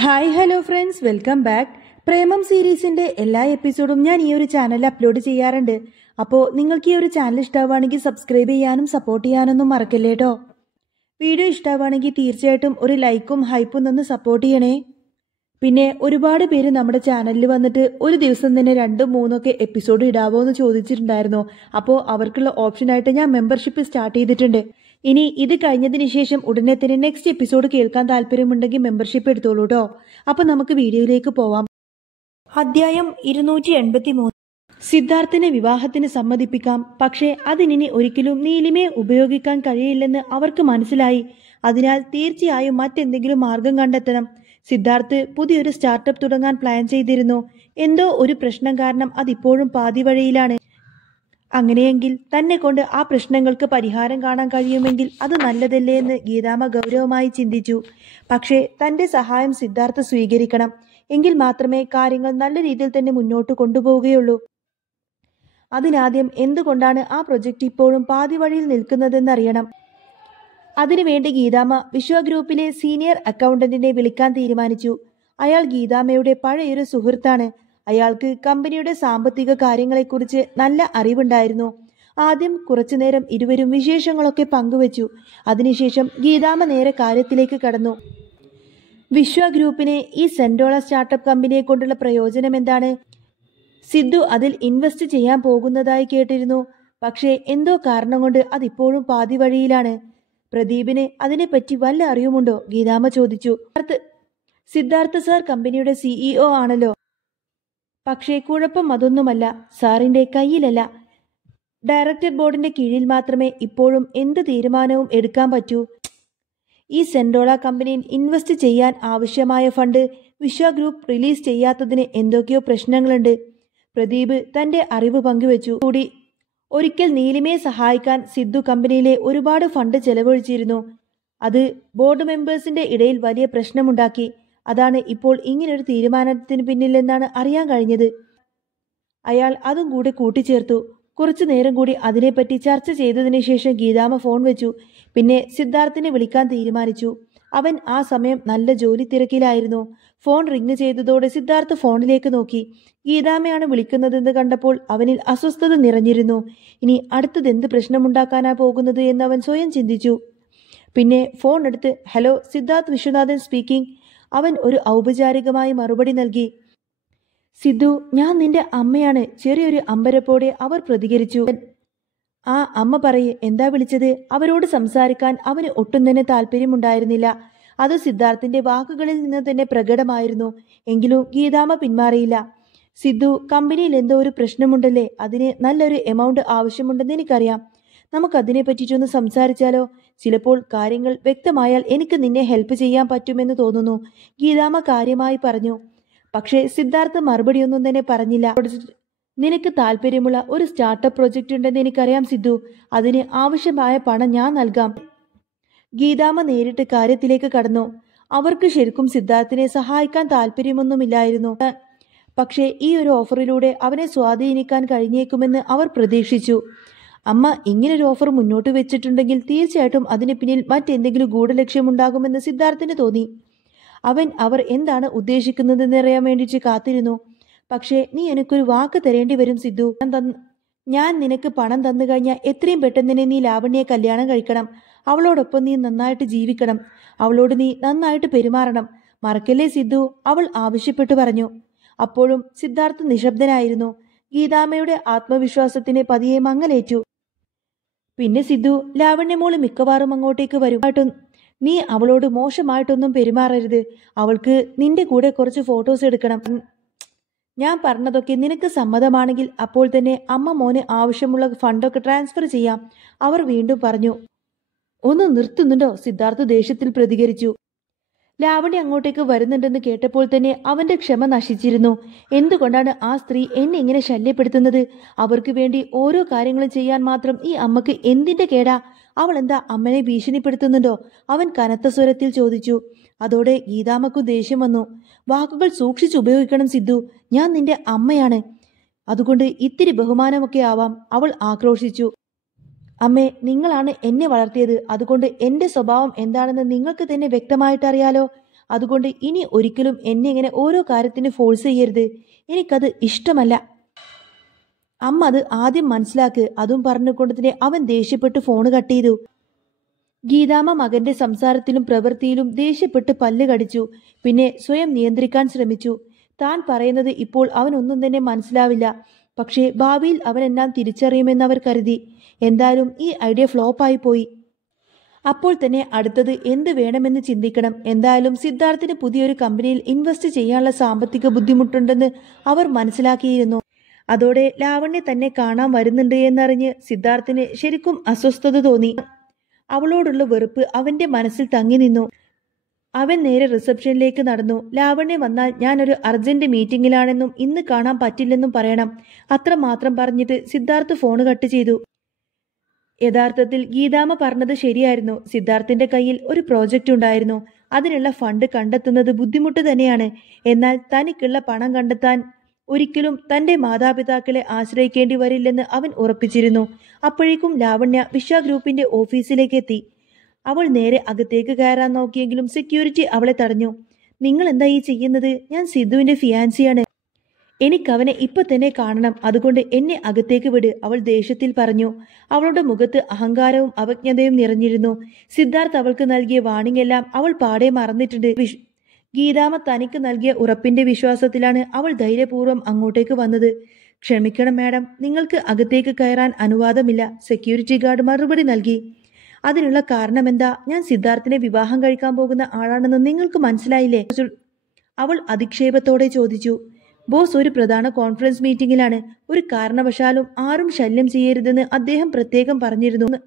Hi hello friends, welcome back. Premam സീരീസിന്റെ എല്ലാ എപ്പിസോഡും ഞാൻ ഈ ഒരു ചാനലിൽ അപ്ലോഡ് ചെയ്യാറുണ്ട്. അപ്പോൾ നിങ്ങൾക്ക് ഈ ഒരു ചാനൽ ഇഷ്ടമാവുകയാണെങ്കിൽ സബ്സ്ക്രൈബ് ചെയ്യാനും സപ്പോർട്ട് ചെയ്യാനൊന്നും മറക്കല്ലേ കേട്ടോ. വീഡിയോ ഇഷ്ടമാവുകയാണെങ്കിൽ തീർച്ചയായിട്ടും ഒരു ലൈക്കും ഹൈപ്പും തന്ന് സപ്പോർട്ട് ചെയ്യണേ. പിന്നെ ഒരുപാട് പേര് നമ്മുടെ ചാനലിൽ വന്നിട്ട് ഒരു ദിവസം തന്നെ 2-3 എപ്പിസോഡ് ഇടാവോ എന്ന് ചോദിച്ചിട്ടുണ്ടായിരുന്നു. അപ്പോൾ അവർക്കുള്ള ഓപ്ഷനായിട്ട് ഞാൻ മെമ്പർഷിപ്പ് സ്റ്റാർട്ട് ചെയ്തിട്ടുണ്ട്. ഇനി ഇത് കഴിഞ്ഞതിന് ശേഷം ഉടനെ തന്നെ നെക്സ്റ്റ് എപ്പിസോഡ് കേൾക്കാൻ താല്പര്യമുണ്ടെങ്കിൽ മെമ്പർഷിപ്പ് എടുത്തോളൂ കേട്ടോ. അപ്പൊ നമുക്ക് വീഡിയോയിലേക്ക് പോവാം. അധ്യായം 283. സിദ്ധാർത്ഥിനെ വിവാഹത്തിന് സമ്മതിപ്പിക്കാം, പക്ഷേ അതിനി ഒരിക്കലും നീലിമയെ ഉപയോഗിക്കാൻ കഴിയില്ലെന്ന് അവർക്ക് മനസ്സിലായി. അതിനാൽ തീർച്ചയായും മറ്റെന്തെങ്കിലും മാർഗം കണ്ടെത്തണം. സിദ്ധാർത്ഥ് പുതിയൊരു സ്റ്റാർട്ടപ്പ് തുടങ്ങാൻ പ്ലാൻ ചെയ്തിരുന്നു. എന്തോ ഒരു പ്രശ്നം കാരണം അതിപ്പോഴും പാതി വഴിയിലാണ്. അങ്ങനെയെങ്കിൽ തന്നെ കൊണ്ട് ആ പ്രശ്നങ്ങൾക്ക് പരിഹാരം കാണാൻ കഴിയുമെങ്കിൽ അത് നല്ലതല്ലേ എന്ന് ഗീതാമ്മ ഗൗരവമായി ചിന്തിച്ചു. പക്ഷേ തന്റെ സഹായം സിദ്ധാർത്ഥ സ്വീകരിക്കണം. എങ്കിൽ മാത്രമേ കാര്യങ്ങൾ നല്ല രീതിയിൽ തന്നെ മുന്നോട്ട് കൊണ്ടുപോവുകയുള്ളൂ. അതിനാദ്യം എന്തുകൊണ്ടാണ് ആ പ്രൊജക്ട് ഇപ്പോഴും പാതി വഴിയിൽ നിൽക്കുന്നതെന്നറിയണം. അതിനുവേണ്ടി ഗീതാമ്മ വിശ്വ ഗ്രൂപ്പിലെ സീനിയർ അക്കൗണ്ടന്റിനെ വിളിക്കാൻ തീരുമാനിച്ചു. അയാൾ ഗീതാമ്മയുടെ പഴയൊരു സുഹൃത്താണ്. അയാൾക്ക് കമ്പനിയുടെ സാമ്പത്തിക കാര്യങ്ങളെക്കുറിച്ച് നല്ല അറിവുണ്ടായിരുന്നു. ആദ്യം കുറച്ചുനേരം ഇരുവരും വിശേഷങ്ങളൊക്കെ പങ്കുവച്ചു. അതിനുശേഷം ഗീതാമ്മ നേരെ കാര്യത്തിലേക്ക് കടന്നു. വിശ്വ ഗ്രൂപ്പിന് ഈ സെന്റോള സ്റ്റാർട്ടപ്പ് കമ്പനിയെ കൊണ്ടുള്ള പ്രയോജനം എന്താണ്? സിദ്ധു അതിൽ ഇൻവെസ്റ്റ് ചെയ്യാൻ പോകുന്നതായി കേട്ടിരുന്നു. പക്ഷേ എന്തോ കാരണം കൊണ്ട് അതിപ്പോഴും പാതി വഴിയിലാണ്. പ്രദീപിന് അതിനെപ്പറ്റി വല്ല അറിവുമുണ്ടോ? ഗീതാമ്മ ചോദിച്ചു. സിദ്ധാർത്ഥ സാർ കമ്പനിയുടെ CEO ആണല്ലോ. പക്ഷേ കുഴപ്പം അതൊന്നുമല്ല. സാറിന്റെ കയ്യിലല്ല, ഡയറക്ടർ ബോർഡിന്റെ കീഴിൽ മാത്രമേ ഇപ്പോഴും എന്ത് തീരുമാനവും എടുക്കാൻ പറ്റൂ. ഈ സെന്റോള കമ്പനിയിൽ ഇൻവെസ്റ്റ് ചെയ്യാൻ ആവശ്യമായ ഫണ്ട് വിശ്വ ഗ്രൂപ്പ് റിലീസ് ചെയ്യാത്തതിന് എന്തൊക്കെയോ പ്രശ്നങ്ങളുണ്ട്. പ്രദീപ് തന്റെ അറിവ് പങ്കുവച്ചു. കൂടി ഒരിക്കൽ നീലിമയെ സഹായിക്കാൻ സിദ്ധു കമ്പനിയിലെ ഒരുപാട് ഫണ്ട് ചെലവഴിച്ചിരുന്നു. അത് ബോർഡ് മെമ്പേഴ്സിന്റെ ഇടയിൽ വലിയ പ്രശ്നമുണ്ടാക്കി. അതാണ് ഇപ്പോൾ ഇങ്ങനൊരു തീരുമാനത്തിന് പിന്നിലെന്നാണ് അറിയാൻ കഴിഞ്ഞത്. അയാൾ അതും കൂടെ കൂട്ടിച്ചേർത്തു. കുറച്ചു നേരം കൂടി അതിനെപ്പറ്റി ചർച്ച ചെയ്തതിനു ശേഷം ഗീതാമ്മ ഫോൺ വെച്ചു. പിന്നെ സിദ്ധാർത്ഥിനെ വിളിക്കാൻ തീരുമാനിച്ചു. അവൻ ആ സമയം നല്ല ജോലി തിരക്കിലായിരുന്നു. ഫോൺ റിങ് ചെയ്തതോടെ സിദ്ധാർത്ഥ് ഫോണിലേക്ക് നോക്കി. ഗീതാമ്മയാണ് വിളിക്കുന്നതെന്ന് കണ്ടപ്പോൾ അവനിൽ അസ്വസ്ഥത നിറഞ്ഞിരുന്നു. ഇനി അടുത്തതെന്ത് പ്രശ്നമുണ്ടാക്കാനാ പോകുന്നത് എന്ന് അവൻ സ്വയം ചിന്തിച്ചു. പിന്നെ ഫോൺ എടുത്ത് ഹലോ, സിദ്ധാർത്ഥ് വിശ്വനാഥൻ സ്പീക്കിംഗ്. അവൻ ഒരു ഔപചാരികമായി മറുപടി നൽകി. സിദ്ധു, ഞാൻ നിന്റെ അമ്മയാണ്. ചെറിയൊരു അമ്പരപ്പോടെ അവർ പ്രതികരിച്ചു. ആ അമ്മ പറയേ, എന്താ വിളിച്ചത്? അവരോട് സംസാരിക്കാൻ അവന് ഒട്ടും തന്നെ താല്പര്യമുണ്ടായിരുന്നില്ല. അത് സിദ്ധാർത്ഥിന്റെ വാക്കുകളിൽ നിന്ന് തന്നെ പ്രകടമായിരുന്നു. എങ്കിലും ഗീതാമ്മ പിന്മാറിയില്ല. സിദ്ധു, കമ്പനിയിൽ എന്തോ ഒരു പ്രശ്നമുണ്ടല്ലേ? അതിന് നല്ലൊരു എമൗണ്ട് ആവശ്യമുണ്ടെന്ന് എനിക്കറിയാം. നമുക്കതിനെ പറ്റിയിട്ടൊന്ന് സംസാരിച്ചാലോ? ചിലപ്പോൾ കാര്യങ്ങൾ വ്യക്തമായാൽ എനിക്ക് നിന്നെ ഹെൽപ്പ് ചെയ്യാൻ പറ്റുമെന്ന് തോന്നുന്നു. ഗീതാമ്മ കാര്യമായി പറഞ്ഞു. പക്ഷേ സിദ്ധാർത്ഥ് മറുപടിയൊന്നും തന്നെ പറഞ്ഞില്ല. നിനക്ക് താല്പര്യമുള്ള ഒരു സ്റ്റാർട്ടപ്പ് പ്രൊജക്റ്റ് ഉണ്ടെന്ന് എനിക്കറിയാം സിദ്ധു. അതിന് ആവശ്യമായ പണം ഞാൻ നൽകാം. ഗീതാമ്മ നേരിട്ട് കാര്യത്തിലേക്ക് കടന്നു. അവർക്ക് ശരിക്കും സിദ്ധാർത്ഥിനെ സഹായിക്കാൻ താല്പര്യമൊന്നുമില്ലായിരുന്നു. പക്ഷേ ഈ ഒരു ഓഫറിലൂടെ അവനെ സ്വാധീനിക്കാൻ കഴിഞ്ഞേക്കുമെന്ന് അവർ പ്രതീക്ഷിച്ചു. അമ്മ ഇങ്ങനൊരു ഓഫർ മുന്നോട്ട് വെച്ചിട്ടുണ്ടെങ്കിൽ തീർച്ചയായിട്ടും അതിന് പിന്നിൽ മറ്റെന്തെങ്കിലും ഗൂഢലക്ഷ്യമുണ്ടാകുമെന്ന് സിദ്ധാർത്ഥിന് തോന്നി. അവർ എന്താണ് ഉദ്ദേശിക്കുന്നതെന്നറിയാൻ വേണ്ടിയിട്ട് കാത്തിരുന്നു. പക്ഷേ നീ എനിക്കൊരു വാക്ക് തരേണ്ടി വരും സിദ്ധു. ഞാൻ നിനക്ക് പണം തന്നു കഴിഞ്ഞാൽ എത്രയും പെട്ടെന്ന് തന്നെ നീ ലാവണ്യെ കല്യാണം കഴിക്കണം. അവളോടൊപ്പം നീ നന്നായിട്ട് ജീവിക്കണം. അവളോട് നീ നന്നായിട്ട് പെരുമാറണം. മറക്കല്ലേ സിദ്ധു, അവൾ ആവശ്യപ്പെട്ടു പറഞ്ഞു. അപ്പോഴും സിദ്ധാർത്ഥ് നിശബ്ദനായിരുന്നു. ഗീതാമ്മയുടെ ആത്മവിശ്വാസത്തിന് പതിയെ മങ്ങലേറ്റു. പിന്നെ സിദ്ധു, ലാവണ്യമോള് മിക്കവാറും അങ്ങോട്ടേക്ക് വരും. നീ അവളോട് മോശമായിട്ടൊന്നും പെരുമാറരുത്. അവൾക്ക് നിന്റെ കൂടെ കുറച്ച് ഫോട്ടോസ് എടുക്കണം. ഞാൻ പറഞ്ഞതൊക്കെ നിനക്ക് സമ്മതമാണെങ്കിൽ അപ്പോൾ തന്നെ അമ്മ മോന് ആവശ്യമുള്ള ഫണ്ടൊക്കെ ട്രാൻസ്ഫർ ചെയ്യാം, അവർ വീണ്ടും പറഞ്ഞു. ഒന്ന് നിർത്തുന്നുണ്ടോ? സിദ്ധാർത്ഥ് ദേഷ്യത്തിൽ പ്രതികരിച്ചു. ലാവണ്യ അങ്ങോട്ടേക്ക് വരുന്നുണ്ടെന്ന് കേട്ടപ്പോൾ തന്നെ അവന്റെ ക്ഷമ നശിച്ചിരുന്നു. എന്തുകൊണ്ടാണ് ആ സ്ത്രീ എന്നെ ഇങ്ങനെ ശല്യപ്പെടുത്തുന്നത്? അവർക്ക് വേണ്ടി ഓരോ കാര്യങ്ങളും ചെയ്യാൻ മാത്രം ഈ അമ്മക്ക് എന്തിന്റെ കേടാ? അവൾ എന്താ അമ്മനെ ഭീഷണിപ്പെടുത്തുന്നുണ്ടോ? അവൻ കനത്ത സ്വരത്തിൽ ചോദിച്ചു. അതോടെ ഗീതാമ്മക്കു ദേഷ്യം വന്നു. വാക്കുകൾ സൂക്ഷിച്ചുപയോഗിക്കണം സിദ്ധു. ഞാൻ നിന്റെ അമ്മയാണ്. അതുകൊണ്ട് ഇത്തിരി ബഹുമാനമൊക്കെ ആവാം, അവൾ ആക്രോശിച്ചു. അമ്മേ, നിങ്ങളാണ് എന്നെ വളർത്തിയത്. അതുകൊണ്ട് എന്റെ സ്വഭാവം എന്താണെന്ന് നിങ്ങൾക്ക് തന്നെ വ്യക്തമായിട്ടറിയാലോ. അതുകൊണ്ട് ഇനി ഒരിക്കലും എന്നെ ഇങ്ങനെ ഓരോ കാര്യത്തിന് ഫോഴ്സ് ചെയ്യരുത്. എനിക്കത് ഇഷ്ടമല്ല. അമ്മ അത് ആദ്യം മനസ്സിലാക്ക്. അതും പറഞ്ഞുകൊണ്ട് തന്നെ അവൻ ദേഷ്യപ്പെട്ട് ഫോണ് കട്ട് ചെയ്തു. ഗീതാമ്മ മകന്റെ സംസാരത്തിലും പ്രവൃത്തിയിലും ദേഷ്യപ്പെട്ട് പല്ല് കടിച്ചു. പിന്നെ സ്വയം നിയന്ത്രിക്കാൻ ശ്രമിച്ചു. താൻ പറയുന്നത് ഇപ്പോൾ അവനൊന്നും തന്നെ മനസ്സിലാവില്ല. പക്ഷേ ഭാവിയിൽ അവനെല്ലാം തിരിച്ചറിയുമെന്ന് അവർ കരുതി. എന്തായാലും ഈ ഐഡിയ ഫ്ലോപ്പായി പോയി. അപ്പോൾ തന്നെ അടുത്തത് എന്ത് വേണമെന്ന് ചിന്തിക്കണം. എന്തായാലും സിദ്ധാർത്ഥിന് പുതിയൊരു കമ്പനിയിൽ ഇൻവെസ്റ്റ് ചെയ്യാനുള്ള സാമ്പത്തിക ബുദ്ധിമുട്ടുണ്ടെന്ന് അവർ മനസ്സിലാക്കിയിരുന്നു. അതോടെ ലാവണ്യ തന്നെ കാണാൻ വരുന്നുണ്ട് എന്നറിഞ്ഞ് സിദ്ധാർത്ഥിന് ശരിക്കും അസ്വസ്ഥത തോന്നി. അവളോടുള്ള വെറുപ്പ് അവന്റെ മനസ്സിൽ തങ്ങി നിന്നു. അവൻ നേരെ റിസപ്ഷനിലേക്ക് നടന്നു. ലാവണ്യ വന്നാൽ ഞാനൊരു അർജന്റ് മീറ്റിംഗിലാണെന്നും ഇന്ന് കാണാൻ പറ്റില്ലെന്നും പറയണം. അത്രമാത്രം പറഞ്ഞിട്ട് സിദ്ധാർത്ഥ് ഫോണ് കട്ട് ചെയ്തു. യഥാർത്ഥത്തിൽ ഗീതാമ്മ പറഞ്ഞത് ശരിയായിരുന്നു. സിദ്ധാർത്ഥിന്റെ കയ്യിൽ ഒരു പ്രോജക്റ്റ് ഉണ്ടായിരുന്നു. അതിനുള്ള ഫണ്ട് കണ്ടെത്തുന്നത് ബുദ്ധിമുട്ട് തന്നെയാണ്. എന്നാൽ തനിക്കുള്ള പണം കണ്ടെത്താൻ ഒരിക്കലും തന്റെ മാതാപിതാക്കളെ ആശ്രയിക്കേണ്ടി വരില്ലെന്ന് അവൻ ഉറപ്പിച്ചിരുന്നു. അപ്പോഴേക്കും ലാവണ്യ വിശ്വ ഗ്രൂപ്പിന്റെ ഓഫീസിലേക്ക് എത്തി. അവൾ നേരെ അകത്തേക്ക് കയറാൻ നോക്കിയെങ്കിലും സെക്യൂരിറ്റി അവളെ തടഞ്ഞു. നിങ്ങൾ എന്താ ഈ ചെയ്യുന്നത്? ഞാൻ സിദ്ധുവിന്റെ ഫിയാൻസിയാണ്. എനിക്കവനെ ഇപ്പൊ തന്നെ കാണണം. അതുകൊണ്ട് എന്നെ അകത്തേക്ക് വിട്, അവൾ ദേഷ്യത്തിൽ പറഞ്ഞു. അവളുടെ മുഖത്ത് അഹങ്കാരവും അവജ്ഞതയും നിറഞ്ഞിരുന്നു. സിദ്ധാർത്ഥ് അവൾക്ക് നൽകിയ വാണിംഗ് എല്ലാം അവൾ പാടെ മറന്നിട്ടുണ്ട്. ഗീതാമ്മ തനിക്ക് നൽകിയ ഉറപ്പിന്റെ വിശ്വാസത്തിലാണ് അവൾ ധൈര്യപൂർവ്വം അങ്ങോട്ടേക്ക് വന്നത്. ക്ഷമിക്കണം മാഡം, നിങ്ങൾക്ക് അകത്തേക്ക് കയറാൻ അനുവാദമില്ല, സെക്യൂരിറ്റി ഗാർഡ് മറുപടി നൽകി. അതിനുള്ള കാരണമെന്താ? ഞാൻ സിദ്ധാർത്ഥിനെ വിവാഹം കഴിക്കാൻ പോകുന്ന ആളാണെന്ന് നിങ്ങൾക്ക് മനസ്സിലായില്ലേ? അവൾ അധിക്ഷേപത്തോടെ ചോദിച്ചു. ബോസ് ഒരു പ്രധാന കോൺഫറൻസ് മീറ്റിംഗിലാണ്. ഒരു കാരണവശാലും ആരും ശല്യം ചെയ്യരുതെന്ന് അദ്ദേഹം പ്രത്യേകം പറഞ്ഞിരുന്നു.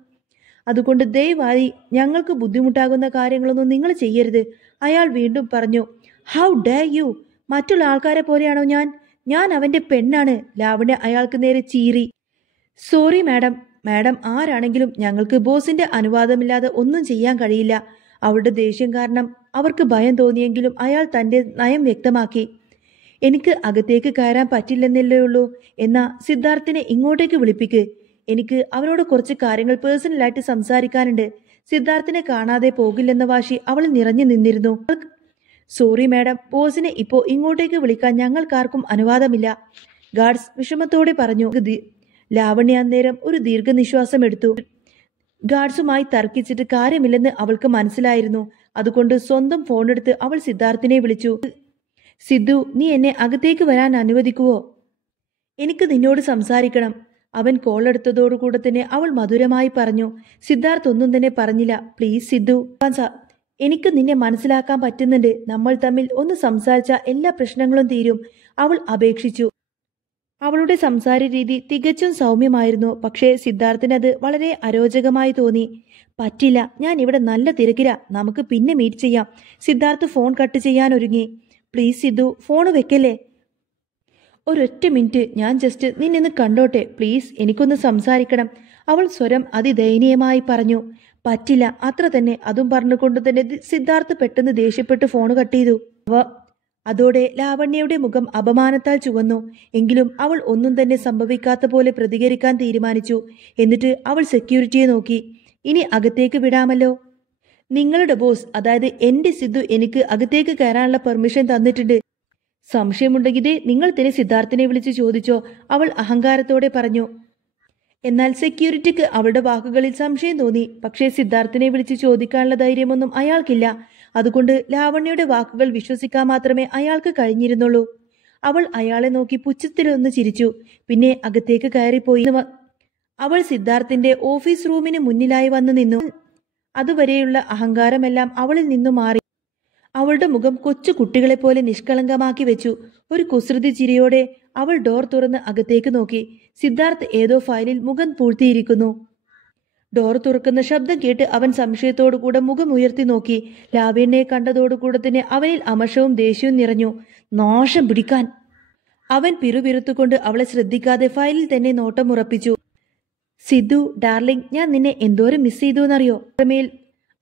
അതുകൊണ്ട് ദയവായി ഞങ്ങൾക്ക് ബുദ്ധിമുട്ടാകുന്ന കാര്യങ്ങളൊന്നും നിങ്ങൾ ചെയ്യരുത്, അയാൾ വീണ്ടും പറഞ്ഞു. How dare you? മറ്റുള്ള ആൾക്കാരെ പോലെയാണോ ഞാൻ? ഞാൻ അവന്റെ പെണ്ണാണ്. ലാവണ്യ അയാൾക്ക് നേരെ ചീറി. Sorry madam. മാഡം ആരാണെങ്കിലും ഞങ്ങൾക്ക് ബോസിന്റെ അനുവാദമില്ലാതെ ഒന്നും ചെയ്യാൻ കഴിയില്ല. അവളുടെ ദേഷ്യം കാരണം അവർക്ക് ഭയം തോന്നിയെങ്കിലും അയാൾ തന്റെ നയം വ്യക്തമാക്കി. എനിക്ക് അകത്തേക്ക് കയറാൻ പറ്റില്ലെന്നല്ലേ ഉള്ളൂ. എന്നാ സിദ്ധാർത്ഥിനെ ഇങ്ങോട്ടേക്ക് വിളിപ്പിക്ക്. എനിക്ക് അവനോട് കുറച്ച് കാര്യങ്ങൾ പേഴ്സണലായിട്ട് സംസാരിക്കാനുണ്ട്. സിദ്ധാർത്ഥിനെ കാണാതെ പോകില്ലെന്ന വാശി അവൾ നിറഞ്ഞു നിന്നിരുന്നു. സോറി മാഡം, ബോസിനെ ഇപ്പോ ഇങ്ങോട്ടേക്ക് വിളിക്കാൻ ഞങ്ങൾക്കാർക്കും അനുവാദമില്ല, ഗാർഡ്സ് വിഷമത്തോടെ പറഞ്ഞു. ലാവണ്യ അന്നേരം ഒരു ദീർഘനിശ്വാസം എടുത്തു. ഗാർഡ്സുമായി തർക്കിച്ചിട്ട് കാര്യമില്ലെന്ന് അവൾക്ക് മനസ്സിലായിരുന്നു. അതുകൊണ്ട് സ്വന്തം ഫോണെടുത്ത് അവൾ സിദ്ധാർത്ഥിനെ വിളിച്ചു. സിദ്ധു, നീ എന്നെ അകത്തേക്ക് വരാൻ അനുവദിക്കുവോ? എനിക്ക് നിന്നോട് സംസാരിക്കണം. അവൻ കോൾ എടുത്തതോടുകൂടെ തന്നെ അവൾ മധുരമായി പറഞ്ഞു. സിദ്ധാർത്ഥ് ഒന്നും തന്നെ പറഞ്ഞില്ല. പ്ലീസ് സിദ്ധു, എനിക്ക് നിന്നെ മനസ്സിലാക്കാൻ പറ്റുന്നുണ്ട്. നമ്മൾ തമ്മിൽ ഒന്ന് സംസാരിച്ച എല്ലാ പ്രശ്നങ്ങളും തീരും, അവൾ അപേക്ഷിച്ചു. അവളുടെ സംസാര രീതി തികച്ചും സൗമ്യമായിരുന്നു. പക്ഷേ സിദ്ധാർത്ഥിന് അത് വളരെ അരോചകമായി തോന്നി. പറ്റില്ല, ഞാൻ ഇവിടെ നല്ല തിരക്കില, നമുക്ക് പിന്നെ മീറ്റ് ചെയ്യാം. സിദ്ധാർത്ഥ് ഫോൺ കട്ട് ചെയ്യാൻ ഒരുങ്ങി. പ്ലീസ് സിദ്ധു, ഫോണ് വെക്കല്ലേ. ഒരൊറ്റ മിനിറ്റ്, ഞാൻ ജസ്റ്റ് നിന്നെ കണ്ടോട്ടെ പ്ലീസ്, എനിക്കൊന്ന് സംസാരിക്കണം, അവൾ സ്വരം അതിദയനീയമായി പറഞ്ഞു. പറ്റില്ല, അത്ര തന്നെ. അതും പറഞ്ഞുകൊണ്ട് തന്നെ സിദ്ധാർത്ഥ് പെട്ടെന്ന് ദേഷ്യപ്പെട്ട് ഫോണ് കട്ട് ചെയ്തു. അതോടെ ലാവണ്യയുടെ മുഖം അപമാനത്താൽ ചുവന്നു. എങ്കിലും അവൾ ഒന്നും തന്നെ സംഭവിക്കാത്ത പോലെ പ്രതികരിക്കാൻ തീരുമാനിച്ചു. എന്നിട്ട് അവൾ സെക്യൂരിറ്റിയെ നോക്കി. ഇനി അകത്തേക്ക് വിടാമല്ലോ. നിങ്ങളുടെ ബോസ്, അതായത് എന്റെ സിദ്ധു, എനിക്ക് അകത്തേക്ക് കയറാനുള്ള പെർമിഷൻ തന്നിട്ടുണ്ട്. സംശയമുണ്ടെങ്കിൽ നിങ്ങൾ തന്നെ സിദ്ധാർത്ഥിനെ വിളിച്ച് ചോദിച്ചോ, അവൾ അഹങ്കാരത്തോടെ പറഞ്ഞു. എന്നാൽ സെക്യൂരിറ്റിക്ക് അവളുടെ വാക്കുകളിൽ സംശയം തോന്നി. പക്ഷേ സിദ്ധാർത്ഥിനെ വിളിച്ച് ചോദിക്കാനുള്ള ധൈര്യമൊന്നും അയാൾക്കില്ല. അതുകൊണ്ട് ലാവണ്യയുടെ വാക്കുകൾ വിശ്വസിക്കാൻ മാത്രമേ അയാൾക്ക് കഴിഞ്ഞിരുന്നുള്ളൂ. അവൾ അയാളെ നോക്കി പുച്ഛത്തിലൊന്ന് ചിരിച്ചു. പിന്നെ അകത്തേക്ക് കയറിപ്പോയി. അവൾ സിദ്ധാർത്ഥിന്റെ ഓഫീസ് റൂമിന് മുന്നിലായി വന്നു നിന്നു. അതുവരെയുള്ള അഹങ്കാരമെല്ലാം അവളിൽ നിന്നു മാറി. അവളുടെ മുഖം കൊച്ചു കുട്ടികളെ പോലെ നിഷ്കളങ്കമാക്കി വെച്ചു. ഒരു കുസൃതി ചിരിയോടെ അവൾ ഡോർ തുറന്ന് അകത്തേക്ക് നോക്കി. സിദ്ധാർത്ഥ് ഏതോ ഫയലിൽ മുഖം പൂഴ്ത്തിയിരിക്കുന്നു. ഡോർ തുറക്കുന്ന ശബ്ദം കേട്ട് അവൻ സംശയത്തോടുകൂടെ മുഖം ഉയർത്തി നോക്കി. ലാവണ്യയെ കണ്ടതോടുകൂടെ തന്നെ അവനിൽ അമർഷവും ദേഷ്യവും നിറഞ്ഞു. നാശം പിടിക്കാൻ! അവൻ പിറുപിറുത്തുകൊണ്ട് അവളെ ശ്രദ്ധിക്കാതെ ഫയലിൽ തന്നെ നോട്ടം ഉറപ്പിച്ചു. സിദ്ധു ഡാർലിംഗ്, ഞാൻ നിന്നെ എന്തോരം മിസ് ചെയ്തു എന്നറിയോ?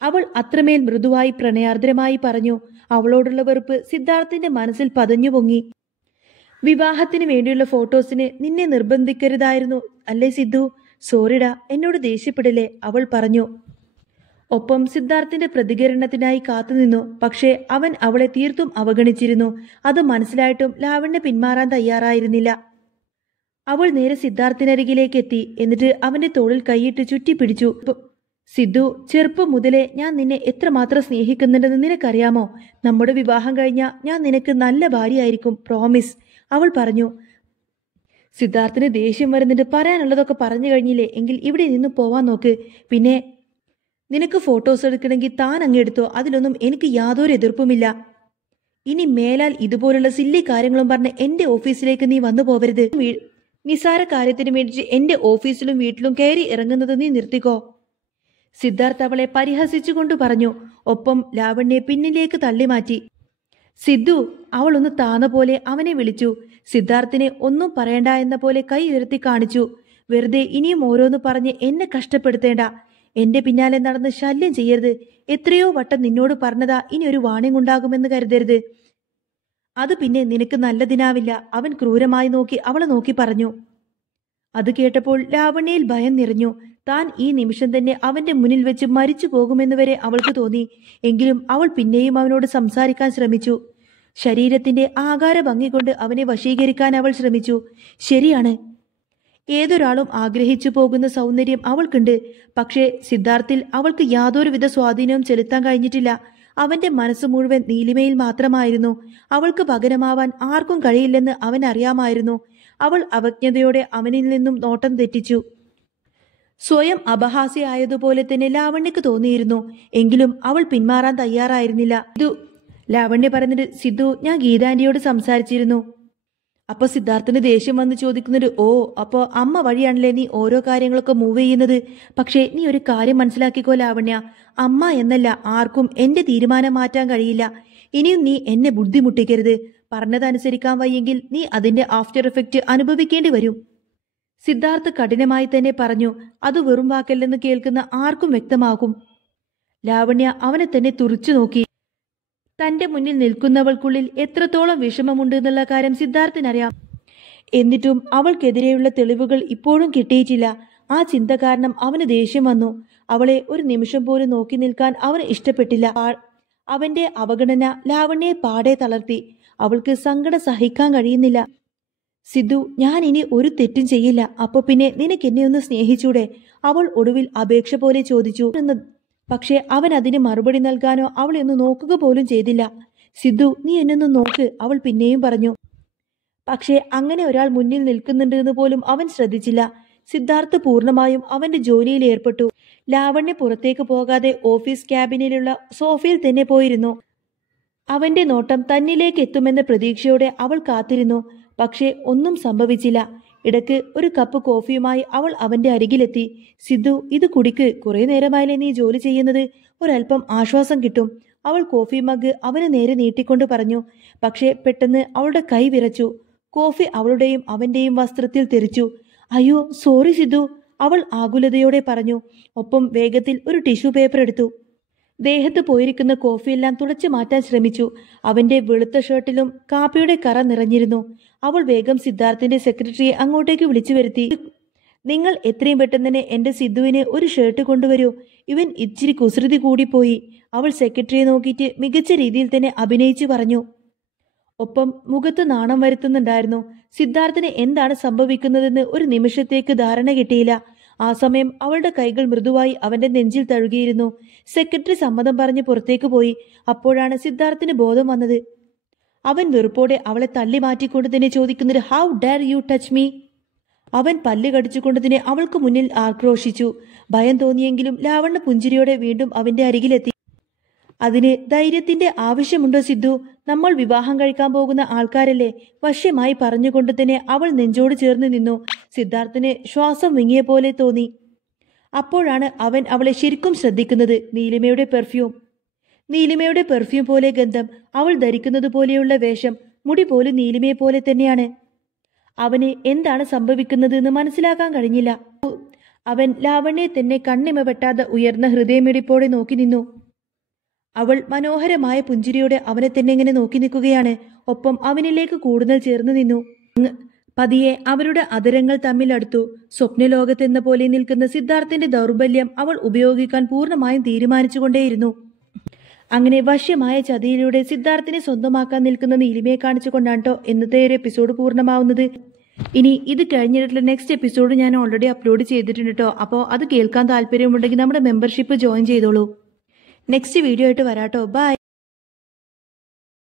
അവൾ അത്രമേൽ മൃദുവായി പ്രണയാർദ്രമായി പറഞ്ഞു. അവളോടുള്ള വെറുപ്പ് സിദ്ധാർത്ഥിന്റെ മനസ്സിൽ പതഞ്ഞു പൊങ്ങി. വിവാഹത്തിന് വേണ്ടിയുള്ള ഫോട്ടോസിന് നിന്നെ നിർബന്ധിക്കരുതായിരുന്നു അല്ലേ സിദ്ധു? സോറിഡാ, എന്നോട് ദേഷ്യപ്പെടില്ലേ, അവൾ പറഞ്ഞു. ഒപ്പം സിദ്ധാർത്ഥിന്റെ പ്രതികരണത്തിനായി കാത്തുനിന്നു. പക്ഷേ അവൻ അവളെ തീർത്തും അവഗണിച്ചിരുന്നു. അത് മനസ്സിലായിട്ടും ലാവണ്യ പിന്മാറാൻ തയ്യാറായിരുന്നില്ല. അവൾ നേരെ സിദ്ധാർത്ഥിനരികിലേക്ക് എത്തി. എന്നിട്ട് അവന്റെ തോളിൽ കൈയിട്ട് ചുറ്റിപ്പിടിച്ചു. സിദ്ധു, ചെറുപ്പം മുതലേ ഞാൻ നിന്നെ എത്രമാത്രം സ്നേഹിക്കുന്നുണ്ടെന്ന് നിനക്കറിയാമോ? നമ്മുടെ വിവാഹം കഴിഞ്ഞാൽ ഞാൻ നിനക്ക് നല്ല ഭാര്യയായിരിക്കും, പ്രോമിസ്, അവൾ പറഞ്ഞു. സിദ്ധാർത്ഥിന് ദേഷ്യം വരുന്നുണ്ട്. പറയാനുള്ളതൊക്കെ പറഞ്ഞു കഴിഞ്ഞില്ലേ? എങ്കിൽ ഇവിടെ നിന്ന് പോവാൻ നോക്ക്. പിന്നെ നിനക്ക് ഫോട്ടോസ് എടുക്കണമെങ്കിൽ താൻ അങ്ങ് എടുത്തോ, അതിലൊന്നും എനിക്ക് യാതൊരു എതിർപ്പുമില്ല. ഇനി മേലാൽ ഇതുപോലുള്ള സില്ലി കാര്യങ്ങളും പറഞ്ഞ് എന്റെ ഓഫീസിലേക്ക് നീ വന്നു പോവരുത്. നിസാര കാര്യത്തിന് വേണ്ടി എന്റെ ഓഫീസിലും വീട്ടിലും കയറി ഇറങ്ങുന്നത് നീ നിർത്തിക്കോ. സിദ്ധാർത്ഥ് അവളെ പരിഹസിച്ചുകൊണ്ട് പറഞ്ഞു. ഒപ്പം ലാവണ്യെ പിന്നിലേക്ക് തള്ളിമാറ്റി. സിദ്ധു, അവൾ ഒന്ന് താന്ന പോലെ അവനെ വിളിച്ചു. സിദ്ധാർത്ഥിനെ ഒന്നും പറയണ്ട എന്ന പോലെ കൈ ഉയർത്തി കാണിച്ചു. വെറുതെ ഇനിയും ഓരോന്ന് പറഞ്ഞ് എന്നെ കഷ്ടപ്പെടുത്തേണ്ട. എന്റെ പിന്നാലെ നടന്ന് ശല്യം ചെയ്യരുത്. എത്രയോ വട്ടം നിന്നോട് പറഞ്ഞതാ, ഇനി ഒരു വാണിംഗ് ഉണ്ടാകുമെന്ന് കരുതരുത്. അത് പിന്നെ നിനക്ക് നല്ലതിനാവില്ല. അവൻ ക്രൂരമായി നോക്കി അവളെ നോക്കി പറഞ്ഞു. അത് കേട്ടപ്പോൾ ലാവണ്യയിൽ ഭയം നിറഞ്ഞു. താൻ ഈ നിമിഷം തന്നെ അവന്റെ മുന്നിൽ വെച്ച് മരിച്ചു പോകുമെന്ന് വരെ അവൾക്ക് തോന്നി. എങ്കിലും അവൾ പിന്നെയും അവനോട് സംസാരിക്കാൻ ശ്രമിച്ചു. ശരീരത്തിന്റെ ആകാര ഭംഗി കൊണ്ട് അവനെ വശീകരിക്കാൻ അവൾ ശ്രമിച്ചു. ശരിയാണ്, ഏതൊരാളും ആഗ്രഹിച്ചു പോകുന്ന സൗന്ദര്യം അവൾക്കുണ്ട്. പക്ഷേ സിദ്ധാർത്ഥിൽ അവൾക്ക് യാതൊരുവിധ സ്വാധീനവും ചെലുത്താൻ കഴിഞ്ഞിട്ടില്ല. അവന്റെ മനസ്സ് മുഴുവൻ നീലിമയിൽ മാത്രമായിരുന്നു. അവൾക്ക് പകരമാവാൻ ആർക്കും കഴിയില്ലെന്ന് അവൻ അറിയാമായിരുന്നു. അവൾ അവജ്ഞതയോടെ അവനിൽ നിന്നും നോട്ടം തെറ്റിച്ചു. സ്വയം അപഹാസ്യയായതുപോലെ തന്നെ ലാവണ്യക്ക് തോന്നിയിരുന്നു. എങ്കിലും അവൾ പിന്മാറാൻ തയ്യാറായിരുന്നില്ല. ലാവണ്യ പറഞ്ഞിട്ട്, സിദ്ധു, ഞാൻ ഗീതാന്റിയോട് സംസാരിച്ചിരുന്നു. അപ്പൊ സിദ്ധാർത്ഥിന് ദേഷ്യം വന്ന് ചോദിക്കുന്നത്, ഓ, അപ്പോ അമ്മ വഴിയാണല്ലേ നീ ഓരോ കാര്യങ്ങളൊക്കെ മൂവ് ചെയ്യുന്നത്? പക്ഷേ നീ ഒരു കാര്യം മനസ്സിലാക്കിക്കോ ലാവണ്യ, അമ്മ എന്നല്ല ആർക്കും എന്റെ തീരുമാനം മാറ്റാൻ കഴിയില്ല. ഇനിയും നീ എന്നെ ബുദ്ധിമുട്ടിക്കരുത്. പറഞ്ഞതനുസരിക്കാൻ വയ്യെങ്കിൽ നീ അതിന്റെ ആഫ്റ്റർ എഫക്റ്റ് അനുഭവിക്കേണ്ടി വരും. സിദ്ധാർത്ഥ് കഠിനമായി തന്നെ പറഞ്ഞു. അത് വെറും വാക്കല്ലെന്ന് കേൾക്കുന്ന ആർക്കും വ്യക്തമാകും. ലാവണ്യ അവനെ തന്നെ തുറിച്ചു നോക്കി. തന്റെ മുന്നിൽ നിൽക്കുന്നവൾക്കുള്ളിൽ എത്രത്തോളം വിഷമമുണ്ട് എന്നുള്ള കാര്യം സിദ്ധാർത്ഥിനറിയാം. എന്നിട്ടും അവൾക്കെതിരെയുള്ള തെളിവുകൾ ഇപ്പോഴും കിട്ടിയിട്ടില്ല. ആ ചിന്ത കാരണം അവന് ദേഷ്യം വന്നു. അവളെ ഒരു നിമിഷം പോലും നോക്കി നിൽക്കാൻ അവന് ഇഷ്ടപ്പെട്ടില്ല. അവന്റെ അവഗണന ലാവണ്യയെ പാടെ തളർത്തി. അവൾക്ക് സങ്കടം സഹിക്കാൻ കഴിയുന്നില്ല. സിദ്ധു, ഞാൻ ഇനി ഒരു തെറ്റും ചെയ്യില്ല. അപ്പൊ പിന്നെ നിനക്ക് എന്നെ ഒന്ന് സ്നേഹിച്ചൂടെ? അവൾ ഒടുവിൽ അപേക്ഷ പോലെ ചോദിച്ചു. പക്ഷെ അവൻ അതിന് മറുപടി നൽകാനോ അവളെ ഒന്ന് നോക്കുക പോലും ചെയ്തില്ല. സിദ്ധു, നീ എന്നൊന്ന് നോക്ക്, അവൾ പിന്നെയും പറഞ്ഞു. പക്ഷേ അങ്ങനെ ഒരാൾ മുന്നിൽ നിൽക്കുന്നുണ്ട് എന്ന് പോലും അവൻ ശ്രദ്ധിച്ചില്ല. സിദ്ധാർത്ഥ് പൂർണ്ണമായും അവന്റെ ജോലിയിൽ ഏർപ്പെട്ടു. ലാവണ്യ പുറത്തേക്ക് പോകാതെ ഓഫീസ് ക്യാബിനിലുള്ള സോഫയിൽ തന്നെ പോയിരുന്നു. അവന്റെ നോട്ടം തന്നിലേക്ക് എത്തുമെന്ന പ്രതീക്ഷയോടെ അവൾ കാത്തിരുന്നു. പക്ഷേ ഒന്നും സംഭവിച്ചില്ല. ഇടയ്ക്ക് ഒരു കപ്പ് കോഫിയുമായി അവൾ അവന്റെ അരികിലെത്തി. സിദ്ധു, ഇത് കുടിക്ക്. കുറെ നേരമായില്ലേ നീ ജോലി ചെയ്യുന്നത്? ഒരല്പം ആശ്വാസം കിട്ടും. അവൾ കോഫി മഗ് അവന് നേരെ നീട്ടിക്കൊണ്ട് പറഞ്ഞു. പക്ഷേ പെട്ടെന്ന് അവളുടെ കൈ വിറച്ചു. കോഫി അവളുടെയും അവന്റെയും വസ്ത്രത്തിൽ തെറിച്ചു. അയ്യോ, സോറി സിദ്ധു, അവൾ ആകുലതയോടെ പറഞ്ഞു. ഒപ്പം വേഗത്തിൽ ഒരു ടിഷ്യൂ പേപ്പർ എടുത്തു. ദേഹത്ത് പോയിരിക്കുന്ന കോഫിയെല്ലാം തുടച്ചു മാറ്റാൻ ശ്രമിച്ചു. അവന്റെ വെളുത്ത ഷർട്ടിലും കാപ്പിയുടെ കറ നിറഞ്ഞിരുന്നു. അവൾ വേഗം സിദ്ധാർത്ഥിന്റെ സെക്രട്ടറിയെ അങ്ങോട്ടേക്ക് വിളിച്ചു വരുത്തി. നിങ്ങൾ എത്രയും പെട്ടെന്ന് തന്നെ എന്റെ സിദ്ധുവിന് ഒരു ഷർട്ട് കൊണ്ടുവരൂ. ഇവൻ ഇച്ചിരി കുസൃതി കൂടിപ്പോയി. അവൾ സെക്രട്ടറിയെ നോക്കിയിട്ട് മികച്ച രീതിയിൽ തന്നെ അഭിനയിച്ചു പറഞ്ഞു. ഒപ്പം മുഖത്ത് നാണം വരുത്തുന്നുണ്ടായിരുന്നു. സിദ്ധാർത്ഥിന് എന്താണ് സംഭവിക്കുന്നതെന്ന് ഒരു നിമിഷത്തേക്ക് ധാരണ കിട്ടിയില്ല. ആ സമയം അവളുടെ കൈകൾ മൃദുവായി അവന്റെ നെഞ്ചിൽ തഴുകിയിരുന്നു. സെക്രട്ടറി സമ്മതം പറഞ്ഞ് പുറത്തേക്ക് പോയി. അപ്പോഴാണ് സിദ്ധാർത്ഥിന് ബോധം വന്നത്. അവൻ വെറുപ്പോടെ അവളെ തള്ളി മാറ്റിക്കൊണ്ട് തന്നെ ചോദിക്കുന്നത്, how dare you touch me? അവൻ പല്ല് കടിച്ചുകൊണ്ട് തന്നെ അവൾക്ക് മുന്നിൽ ആക്രോശിച്ചു. ഭയം തോന്നിയെങ്കിലും ലാവണ്യ പുഞ്ചിരിയോടെ വീണ്ടും അവന്റെ അരികിലെത്തി. അതിന് ധൈര്യത്തിന്റെ ആവശ്യമുണ്ടോ സിദ്ധു? നമ്മൾ വിവാഹം കഴിക്കാൻ പോകുന്ന ആൾക്കാരല്ലേ? വശ്യമായി പറഞ്ഞുകൊണ്ട് തന്നെ അവൾ നെഞ്ചോട് ചേർന്ന് നിന്നു. സിദ്ധാർത്ഥിന് ശ്വാസം വിങ്ങിയ പോലെ തോന്നി. അപ്പോഴാണ് അവൻ അവളെ ശരിക്കും ശ്രദ്ധിക്കുന്നത്. നീലിമയുടെ പെർഫ്യൂം പോലെ ഗന്ധം, അവൾ ധരിക്കുന്നത് പോലെയുള്ള വേഷം, മുടി പോലും നീലിമയെ പോലെ തന്നെയാണ്. അവന് എന്താണ് സംഭവിക്കുന്നത് എന്ന് മനസ്സിലാക്കാൻ കഴിഞ്ഞില്ല. അവൻ ലാവണ്യെ തന്നെ കണ്ണിമ വെട്ടാതെ ഉയർന്ന ഹൃദയമിടിപ്പോടെ നോക്കി നിന്നു. അവൾ മനോഹരമായ പുഞ്ചിരിയോടെ അവനെ തന്നെ ഇങ്ങനെ നോക്കി നിൽക്കുകയാണ്. ഒപ്പം അവനിലേക്ക് കൂടുതൽ ചേർന്ന് നിന്നു. പതിയെ അവരുടെ അധരങ്ങൾ തമ്മിലടുത്തു. സ്വപ്നലോകത്തെന്ന പോലെ നിൽക്കുന്ന സിദ്ധാർത്ഥിന്റെ ദൗർബല്യം അവൾ ഉപയോഗിക്കാൻ പൂർണ്ണമായും തീരുമാനിച്ചുകൊണ്ടേയിരുന്നു. അങ്ങനെ വശ്യമായ ചതിയിലൂടെ സിദ്ധാർത്ഥിനെ സ്വന്തമാക്കാൻ നിൽക്കുന്ന നീലിമയെ കാണിച്ചുകൊണ്ടാണ് കേട്ടോ ഇന്നത്തെ ഒരു എപ്പിസോഡ് പൂർണ്ണമാവുന്നത്. ഇനി ഇത് കഴിഞ്ഞിട്ടുള്ള നെക്സ്റ്റ് എപ്പിസോഡ് ഞാൻ ഓൾറെഡി അപ്ലോഡ് ചെയ്തിട്ടുണ്ട് കേട്ടോ. അപ്പോൾ അത് കേൾക്കാൻ താല്പര്യമുണ്ടെങ്കിൽ നമ്മുടെ മെമ്പർഷിപ്പ് ജോയിൻ ചെയ്തോളൂ. നെക്സ്റ്റ് വീഡിയോ ആയിട്ട് വരാട്ടോ. ബൈ.